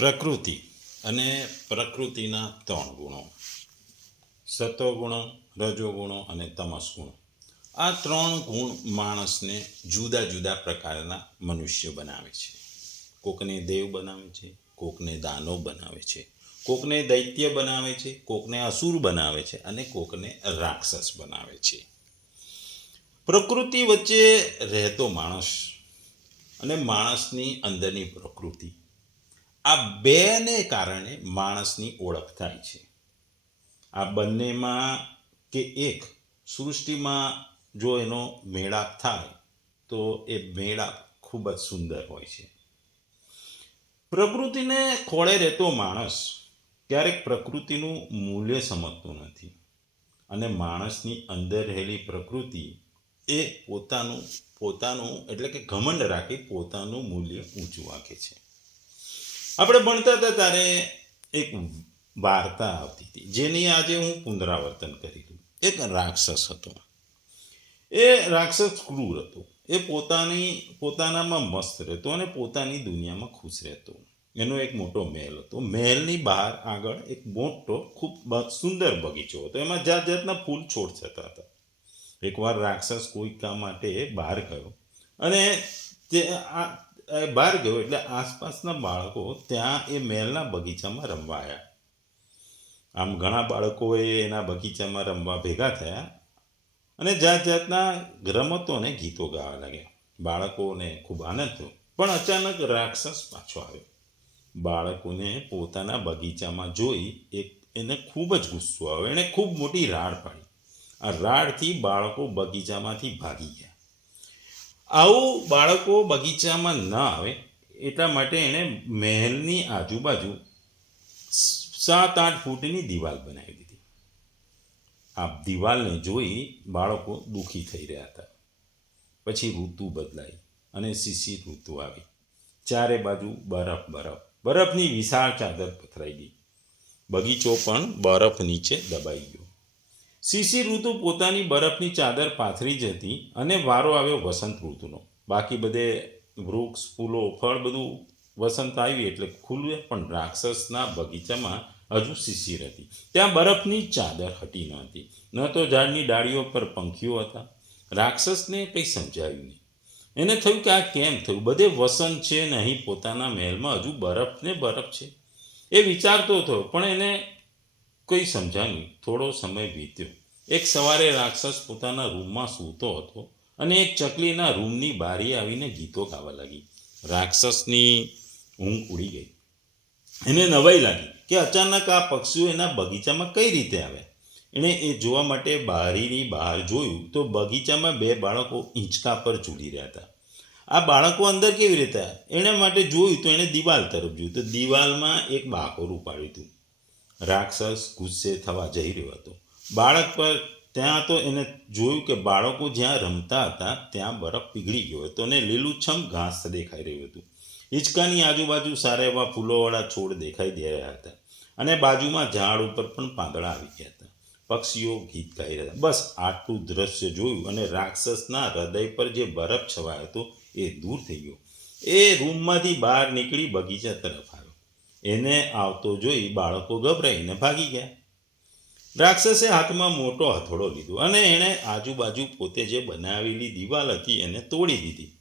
પ્રકૃતિ અને પ્રકૃતિના ત્રણ ગુણો, સત્વગુણો, રજોગુણો અને તમસગુણો. આ ત્રણ ગુણ માણસને જુદા જુદા પ્રકારના મનુષ્ય બનાવે છે. કોકને દેવ બનાવે છે, કોકને દાનવ બનાવે છે, કોકને દૈત્ય બનાવે છે, કોકને અસુર બનાવે છે અને કોકને રાક્ષસ બનાવે છે. પ્રકૃતિ વચ્ચે રહેતો માણસ અને માણસની અંદરની પ્રકૃતિ, આ બેને કારણે માણસની ઓળખ થાય છે. આ બંનેમાં કે એક સૃષ્ટિમાં જો એનો મેળાપ થાય તો એ મેળાપ ખૂબ જ સુંદર હોય છે. પ્રકૃતિને ખોળે રહેતો માણસ ક્યારેક પ્રકૃતિનું મૂલ્ય સમજતો નથી અને માણસની અંદર રહેલી પ્રકૃતિ એ પોતાનું એટલે કે ઘમંડ રાખી પોતાનું મૂલ્ય ઊંચું રાખે છે. આપણે ભણતા હતા ત્યારે એક વાર્તા આવતી હતી જેની આજે હું પુનરાવર્તન કરી દઉં. એક રાક્ષસ હતો. એ રાક્ષસ ક્રૂર હતો. એ પોતાનામાં મસ્ત રહેતો અને પોતાની દુનિયામાં ખુશ રહેતો. એનો એક મોટો મહેલ હતો. મહેલની બહાર આગળ એક મોટો ખૂબ સુંદર બગીચો હતો. એમાં જાત જાતના ફૂલ છોડ થતા હતા. એકવાર રાક્ષસ કોઈ કામ માટે બહાર ગયો અને બહાર ગયો એટલે આસપાસના બાળકો ત્યાં એ મહેલના બગીચામાં રમવા આવ્યા. આમ ઘણા બાળકોએ એના બગીચામાં રમવા ભેગા થયા અને જાત જાતના રમતો અને ગીતો ગાવા લાગ્યા. બાળકોને ખૂબ આનંદ થયો. પણ અચાનક રાક્ષસ પાછો આવ્યો. બાળકોને પોતાના બગીચામાં જોઈ એને ખૂબ જ ગુસ્સો આવ્યો. એણે ખૂબ મોટી રાડ પાડી. આ રાડથી બાળકો બગીચામાંથી ભાગી ગયા. આવું બાળકો બગીચામાં ન આવે એટલા માટે એણે મહેલની આજુબાજુ 7-8 ફૂટની દિવાલ બનાવી દીધી. આ દિવાલને જોઈ બાળકો દુઃખી થઈ રહ્યા હતા. પછી ઋતુ બદલાઈ અને શિશિર ઋતુ આવી. ચારે બાજુ બરફની વિશાળ ચાદર પથરાઈ ગઈ. બગીચો પણ બરફ નીચે દબાઈ ગયો. શિશિર ઋતુ પોતાની બરફની ચાદર પાથરી જતી અને વારો આવ્યો વસંત ઋતુનો. બાકી બધે વૃક્ષ, ફૂલો, ફળ બધું વસંત આવી એટલે ખુલ્લે, પણ રાક્ષસના બગીચામાં હજુ શિશિર હતી. ત્યાં બરફની ચાદર હટી ન હતી. ન તો ઝાડની ડાળીઓ પર પંખીઓ હતા. રાક્ષસને કંઈ સમજાયું નહીં. એને થયું કે આ કેમ થયું? બધે વસંત છે ને અહીં પોતાના મહેલમાં હજુ બરફ છે. એ વિચારતો થયો પણ એને કંઈ સમજાયું. થોડો સમય વીત્યો. એક સવારે રાક્ષસ પોતાના રૂમમાં સૂતો હતો અને એક ચકલીના રૂમની બારી આવીને ગીતો ગાવા લાગી. રાક્ષસની ઊંઘ ઉડી ગઈ. એને નવાઈ લાગી કે અચાનક આ પક્ષીઓ એના બગીચામાં કઈ રીતે આવ્યા. એણે એ જોવા માટે બારીની બહાર જોયું તો બગીચામાં 2 બાળકો હિંચકા પર ઝૂલી રહ્યા હતા. આ બાળકો અંદર કેવી રીતે આવ્યા? એના માટે જોયું તો એણે દિવાલ તરફ જોયું તો દિવાલમાં એક બાકોરું પાડ્યું હતું. રાક્ષસ ગુસ્સે થવા જઈ રહ્યો હતો બાળક પર. ત્યાં તો એને જોયું કે બાળકો જ્યાં રમતા હતા ત્યાં બરફ પીગળી ગયો હતો અને લીલુંછમ ઘાસ દેખાઈ રહ્યું હતું. હિંચકાની આજુબાજુ સારા એવા ફૂલોવાળા છોડ દેખાઈ દે રહ્યા હતા અને બાજુમાં ઝાડ ઉપર પણ પાંદડા આવી ગયા હતા. પક્ષીઓ ગીત ગાઈ રહ્યા હતા. બસ આટલું દ્રશ્ય જોયું અને રાક્ષસના હૃદય પર જે બરફ છવાયો હતો એ દૂર થઈ ગયો. એ રૂમમાંથી બહાર નીકળી બગીચા તરફ આવ્યો. એને આવતો જોઈ બાળકો ગભરાઈને ભાગી ગયા. રાક્ષસે હાથમાં મોટો હથોડો લીધો અને એણે આજુબાજુ પોતે જે બનાવેલી દિવાલ હતી એને તોડી દીધી.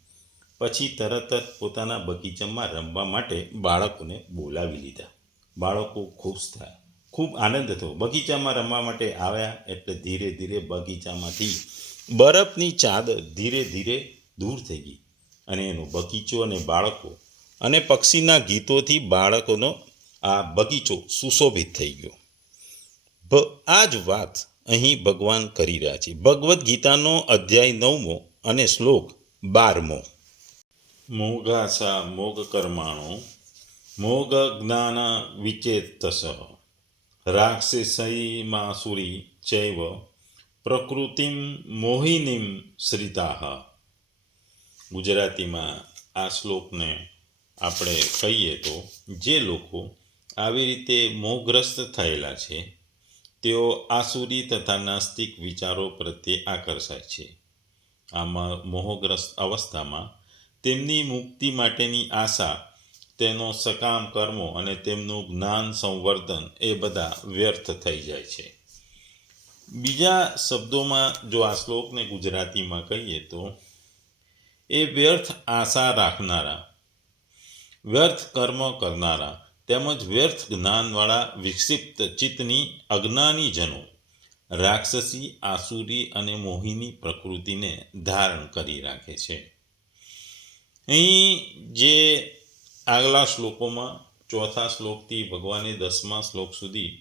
પછી તરત જ પોતાના બગીચામાં રમવા માટે બાળકોને બોલાવી લીધા. બાળકો ખુશ થયા, ખૂબ આનંદ થયો. બગીચામાં રમવા માટે આવ્યા એટલે ધીરે ધીરે બગીચામાંથી બરફની ચાદર ધીરે ધીરે દૂર થઈ ગઈ અને એનો બગીચો અને બાળકો અને પક્ષીના ગીતોથી બાળકોનો આ બગીચો સુશોભિત થઈ ગયો. આ જ વાત અહીં ભગવાન કરી રહ્યા છે. ભગવદ્ ગીતાનો અધ્યાય 9મો અને શ્લોક 12મો. મોઘાસા મોગ કર્માણો મોગ જ્ઞાન વિચેતસ રાક્ષસૈમાસુરી ચૈવ પ્રકૃતિમ મોહિનીમ શ્રિતાઃ. ગુજરાતીમાં આ શ્લોકને આપણે કહીએ તો જે લોકો આવી રીતે મોહગ્રસ્ત થયેલા છે તેઓ આસુરી તથા નાસ્તિક વિચારો પ્રત્યે આકર્ષાય છે. આમાં મોહગ્રસ્ત અવસ્થામાં તેમની મુક્તિ માટેની આશા તેનો સકામ કર્મો અને તેમનું જ્ઞાન સંવર્ધન એ બધા વ્યર્થ થઈ જાય છે. બીજા શબ્દોમાં જો આ શ્લોકને ગુજરાતીમાં કહીએ તો એ વ્યર્થ આશા રાખનારા, વ્યર્થ કર્મ કરનારા તેમજ વ્યર્થ જ્ઞાનવાળા વિક્ષિપ્ત ચિત્તની અજ્ઞાનીજનો રાક્ષસી, આસુરી અને મોહિની પ્રકૃતિને ધારણ કરી રાખે છે. અહીં જે આગલા શ્લોકોમાં ચોથા શ્લોકથી ભગવાને 10મા શ્લોક સુધી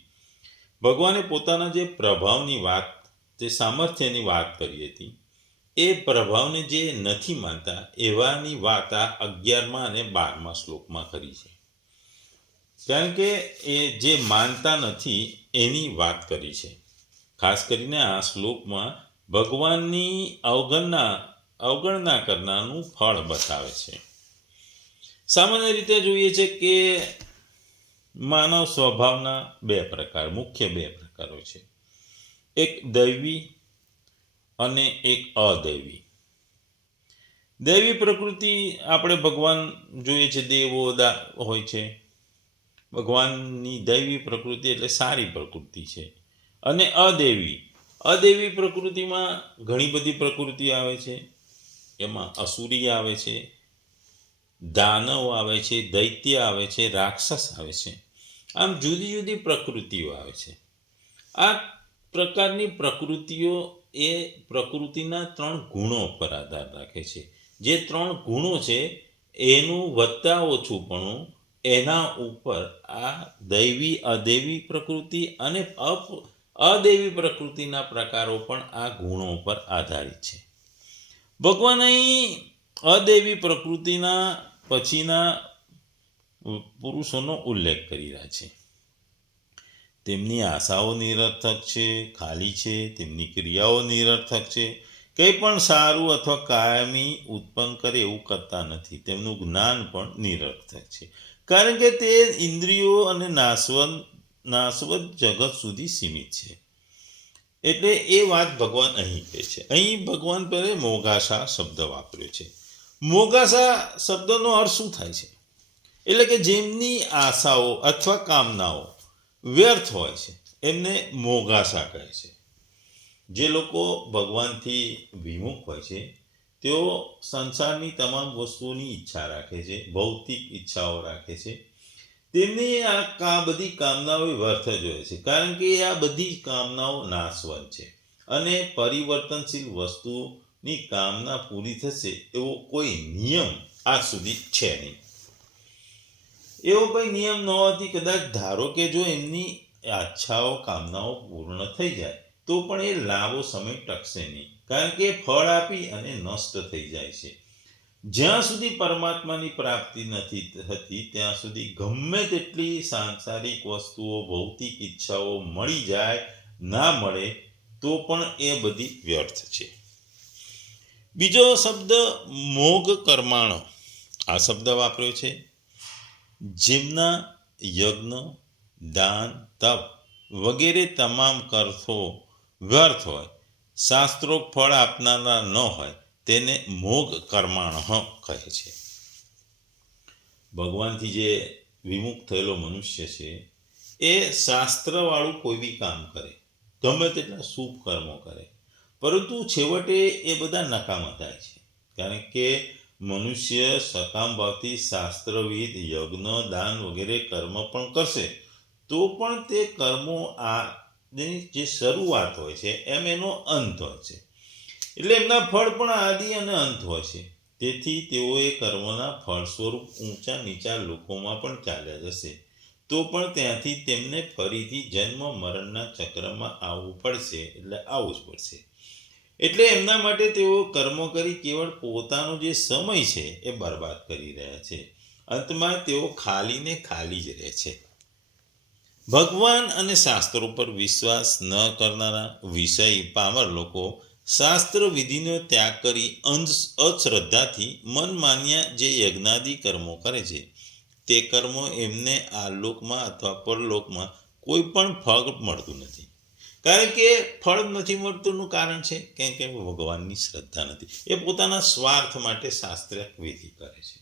ભગવાને પોતાના જે પ્રભાવની વાત, જે સામર્થ્યની વાત કરી હતી, એ પ્રભાવને જે નથી માનતા એવાની વાત આ 11મા અને 12મા શ્લોકમાં કરી છે. કારણ કે એ જે માનતા નથી એની વાત કરી છે. ખાસ કરીને આ શ્લોકમાં ભગવાનની અવગણના કરનારનું ફળ બતાવે છે. સામાન્ય રીતે જોઈએ છે કે માનવ સ્વભાવના મુખ્ય બે પ્રકારો છે. એક દૈવી અને એક અદૈવી. દૈવી પ્રકૃતિ આપણે ભગવાન જોઈએ છે, દેવો હોય છે. ભગવાનની દૈવી પ્રકૃતિ એટલે સારી પ્રકૃતિ છે. અને અદૈવી પ્રકૃતિમાં ઘણી બધી પ્રકૃતિ આવે છે. એમાં અસુરી આવે છે, દાનવ આવે છે, દૈત્ય આવે છે, રાક્ષસ આવે છે. આમ જુદી જુદી પ્રકૃતિઓ આવે છે. આ પ્રકારની પ્રકૃતિઓ એ પ્રકૃતિના 3 ગુણો પર આધાર રાખે છે. જે 3 ગુણો છે એનું વધતા ઓછુંપણું એના ઉપર આ દૈવી અદૈવી પ્રકૃતિ અને અદૈવી પ્રકૃતિના પ્રકારો પણ આ ગુણો પર આધારિત છે. ભગવાન અહીં અદૈવી પ્રકૃતિના પછીના પુરુષોનો ઉલ્લેખ કરી રહ્યા છે. તેમની આશાઓ નિરર્થક છે, ખાલી છે. તેમની ક્રિયાઓ નિરર્થક છે. કંઈ પણ સારું અથવા કાયમી ઉત્પન્ન કરે એવું કરતા નથી. તેમનું જ્ઞાન પણ નિરર્થક છે. કારણ કે તે ઇન્દ્રિયો અને નાશવંત જગત સુધી સીમિત છે. એટલે એ વાત ભગવાન અહીં કહે છે. અહીં ભગવાન પહેલે મોગાસા શબ્દ વાપર્યો છે. મોગાસા શબ્દનો અર્થ શું થાય છે? એટલે કે જેમની આશાઓ અથવા કામનાઓ વ્યર્થ હોય છે એમને મોગાસા કહે છે. જે લોકો ભગવાનથી વિમુખ હોય છે તેઓ સંસારની તમામ વસ્તુઓની ઈચ્છા રાખે છે, ભૌતિક ઈચ્છાઓ રાખે છે. તેમની આ બધી કામનાઓ વ્યર્થ જ હોય છે. કારણ કે આ બધી કામનાઓ નાશવંત છે અને પરિવર્તનશીલ વસ્તુની કામના પૂરી થશે એવો કોઈ નિયમ આજ સુધી છે નહીં. એવો કોઈ નિયમ ન હોવાથી કદાચ ધારો કે જો એમની ઈચ્છાઓ કામનાઓ પૂર્ણ થઈ જાય તો પણ એ લાંબો સમય ટકશે નહીં. કારણ કે ફળ આપી અને નષ્ટ થઈ જાય છે. જ્યાં સુધી પરમાત્માની પ્રાપ્તિ નથી થતી ત્યાં સુધી ગમે તેટલી સાંસારિક વસ્તુઓ, ભૌતિક ઈચ્છાઓ મળી જાય, ના મળે તો પણ એ બધી વ્યર્થ છે. બીજો શબ્દ મોગ કર્માણ આ શબ્દ વાપર્યો છે. જેમના યજ્ઞ, દાન, તપ વગેરે તમામ કર્મો વ્યર્થ હોય, શાસ્ત્રોક્ત ફળ આપનારા ન હોય તેને મોગ કર્માણ કહે છે. ભગવાનથી જે વિમુખ થયેલો મનુષ્ય છે એ શાસ્ત્રવાળું કોઈ બી કામ કરે, ગમે તેટલા શુભ કર્મો કરે, પરંતુ છેવટે એ બધા નકામા થાય છે. કારણ કે મનુષ્ય સકામ ભાવથી શાસ્ત્રવિદ યજ્ઞ, દાન વગેરે કર્મ પણ કરશે તો પણ તે કર્મો જે શરૂઆત હોય છે એમ એનો અંત હોય છે. એટલે એમના ફળ પણ આદિ અને અંત હોય છે. તેથી તેઓએ કર્મના ફળ સ્વરૂપ ઊંચા નીચા લોકોમાં પણ ચાલ્યા જશે તો પણ ત્યાંથી તેમને ફરીથી જન્મ મરણના ચક્રમાં આવવું પડશે. એટલે આવવું જ પડશે. એટલે એમના માટે તેઓ કર્મો કરી કેવળ પોતાનો જે સમય છે એ બરબાદ કરી રહ્યા છે. અંતમાં તેઓ ખાલી જ રહે છે. ભગવાન અને શાસ્ત્રો પર વિશ્વાસ ન કરનારા વિષય પામર લોકો શાસ્ત્ર વિધિનો ત્યાગ કરી અશ્રદ્ધાથી મન માન્યા જે યજ્ઞાદિ કર્મો કરે છે તે કર્મો એમને આ લોકમાં અથવા પરલોકમાં કોઈ પણ ફળ મળતું નથી. કારણ કે ફળ નથી મળતુંનું કારણ છે કે ભગવાનની શ્રદ્ધા નથી. એ પોતાના સ્વાર્થ માટે શાસ્ત્ર વિધિ કરે છે.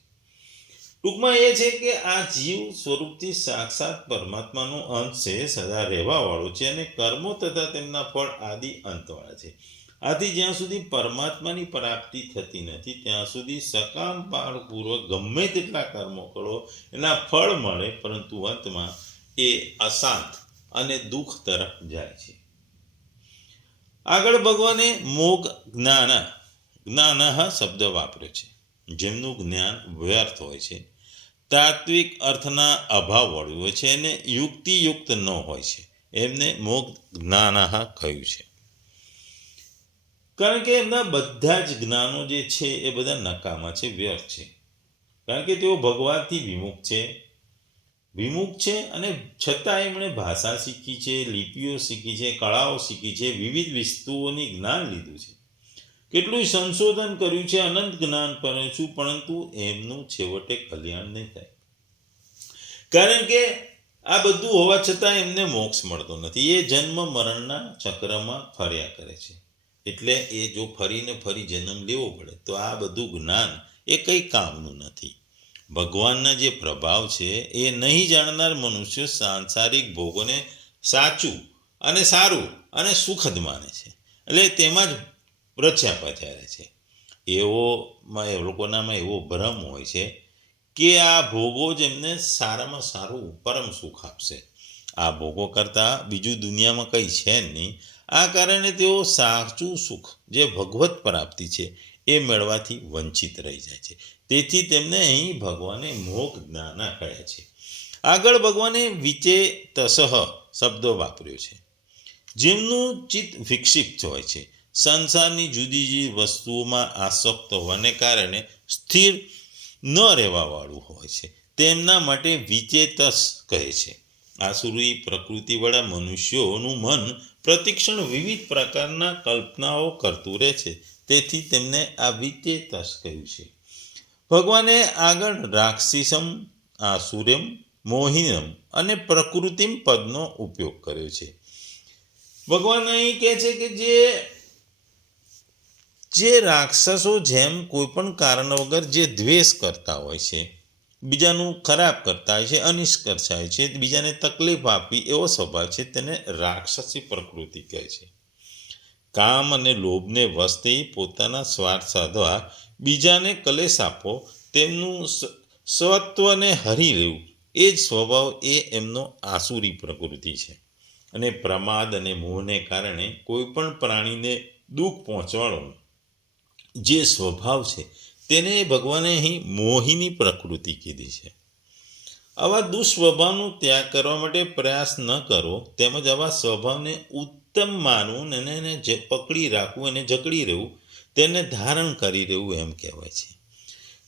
ટૂંકમાં એ છે કે આ જીવ સ્વરૂપથી સાક્ષાત પરમાત્માનો અંશ છે, સદા રહેવાવાળો છે અને કર્મો તથા તેમના ફળ આદિ અંતવાળા છે. આથી જ્યાં સુધી પરમાત્માની પ્રાપ્તિ થતી નથી ત્યાં સુધી સકામ બાળપૂર્વક ગમે તેટલા કર્મો કરો એના ફળ મળે, પરંતુ અંતમાં એ અશાંત અને દુઃખ તરફ જાય છે. આગળ ભગવાને મોગ જ્ઞાન શબ્દ વાપર્યો છે. જેમનું જ્ઞાન વ્યર્થ હોય છે, તાત્વિક અર્થના અભાવવાળું હોય છે અને યુક્તિયુક્ત ન હોય છે, એમને મોગ જ્ઞાન કહ્યું છે. કારણ કે એમના બધા જ જ્ઞાનો જે છે એ બધા નકામા છે, વ્યર્થ છે. કારણ કે તેઓ ભગવાનથી વિમુખ છે અને છતાં એમણે ભાષા શીખી છે, લિપિઓ શીખી છે, કળાઓ શીખી છે, વિવિધ વસ્તુઓની જ્ઞાન લીધું છે, કેટલું સંશોધન કર્યું છે, અનંત જ્ઞાન છું, પરંતુ એમનું છેવટે કલ્યાણ નહીં થાય. કારણ કે આ બધું હોવા છતાં એમને મોક્ષ મળતો નથી. એ જન્મ મરણના ચક્રમાં ફર્યા કરે છે. એટલે એ જો ફરીને ફરી જન્મ લેવો પડે તો આ બધું જ્ઞાન એ કંઈ કામનું નથી. ભગવાનના જે પ્રભાવ છે એ નહીં જાણનાર મનુષ્યો સાંસારિક ભોગોને સાચું અને સારું અને સુખદ માને છે, એટલે તેમાં જ રચ્યા પથ્યા છે. એ લોકોનામાં એવો ભ્રમ હોય છે કે આ ભોગો જ એમને સારામાં સારું પરમ સુખ આપશે. આ ભોગો કરતાં બીજું દુનિયામાં કંઈ છે નહીં. આ કારણે તેઓ સાચું સુખ જે ભગવત પ્રાપ્તિ છે એ મેળવાથી વંચિત રહી જાય છે. તેથી તેમને અહીં ભગવાને મોગ જ્ઞાન કહ્યા છે. આગળ ભગવાને વિચેતસઃ શબ્દો વાપર્યો છે. જેમનું ચિત્ત વિક્ષિપ્ત હોય છે, સંસારની જુદી જુદી વસ્તુઓમાં આસક્ત હોવાને કારણે સ્થિર ન રહેવાવાળું હોય છે, તેમના માટે વિચેતસ કહે છે. આસુરી પ્રકૃતિવાળા મનુષ્યોનું મન પ્રતિક્ષણ વિવિધ પ્રકારના કલ્પનાઓ કરતું રહે છે, તેથી તેમને આ વિચેતસ કહ્યું છે. ભગવાને આગળ રાક્ષસમ, આસુર્યમ, મોહિનમ અને પ્રકૃતિમ પદનો ઉપયોગ કર્યો છે. ભગવાન અહીં કહે છે કે જે રાક્ષસો જેમ કોઈ પણ કારણ વગર જે દ્વેષ કરતા હોય છે, બીજાનું ખરાબ કરતા હોય છે, અનિષ્ટ કરતા હોય છે, બીજાને તકલીફ આપી એવો સ્વભાવ છે, તેને રાક્ષસી પ્રકૃતિ કહે છે. કામ અને લોભને વશ થઈ પોતાના સ્વાર્થ સાધવા બીજાને કલેશ આપો, તેમનું સ્વત્વને હરી લેવું, એ જ સ્વભાવ એ એમનો આસુરી પ્રકૃતિ છે. અને પ્રમાદ અને મોહને કારણે કોઈ પણ પ્રાણીને દુઃખ પહોંચવાનો જે સ્વભાવ છે તેને ભગવાને અહીં મોહિની પ્રકૃતિ કીધી છે. આવા દુસ્વભાવનો ત્યાગ કરવા માટે પ્રયાસ ન કરો, તેમજ આવા સ્વભાવને ઉત્તમ માનવું અને એને જે પકડી રાખવું અને જકડી રહેવું, તેને ધારણ કરી રહેવું એમ કહેવાય છે.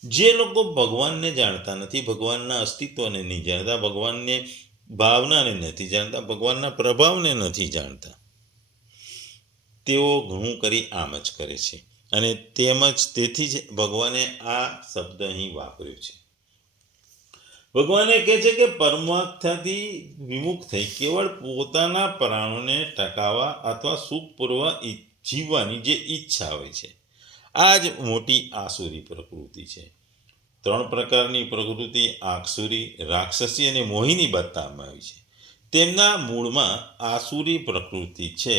જે લોકો ભગવાનને જાણતા નથી, ભગવાનના અસ્તિત્વને નહીં જાણતા, ભગવાનને ભાવનાને નથી જાણતા, ભગવાનના પ્રભાવને નથી જાણતા, તેઓ ઘણું કરી આમ જ કરે છે. અને તેથી જ ભગવાને આ શબ્દ અહીં વાપર્યો છે. ભગવાને કહે છે કે પરમાર્થથી વિમુખ થઈ કેવળ પોતાના પ્રાણોને ટકાવવા અથવા સુખપૂર્વક જીવવાની જે ઈચ્છા હોય છે, આ જ મોટી આસુરી પ્રકૃતિ છે. 3 પ્રકારની પ્રકૃતિ આસુરી, રાક્ષસી અને મોહિની બતાવવામાં આવી છે. તેમના મૂળમાં આસુરી પ્રકૃતિ છે,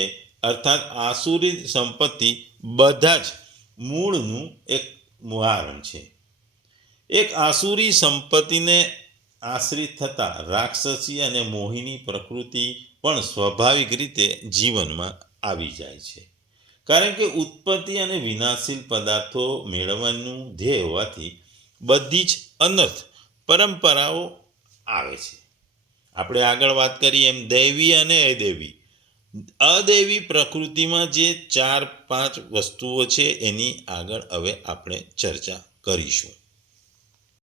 અર્થાત આસુરી સંપત્તિ બધા જ મૂળનું એક ઉદાહરણ છે. એક આસુરી સંપત્તિને આશ્રિત થતા રાક્ષસી અને મોહિની પ્રકૃતિ પણ સ્વાભાવિક રીતે જીવનમાં આવી જાય છે. કારણ કે ઉત્પત્તિ અને વિનાશશીલ પદાર્થો મેળવવાનું ધ્યેય હોવાથી બધી જ અનર્થ પરંપરાઓ આવે છે. આપણે આગળ વાત કરી એમ દૈવી અને અદૈવી પ્રકૃતિમાં જે 4-5 વસ્તુઓ છે એની આગળ હવે આપણે ચર્ચા કરીશું.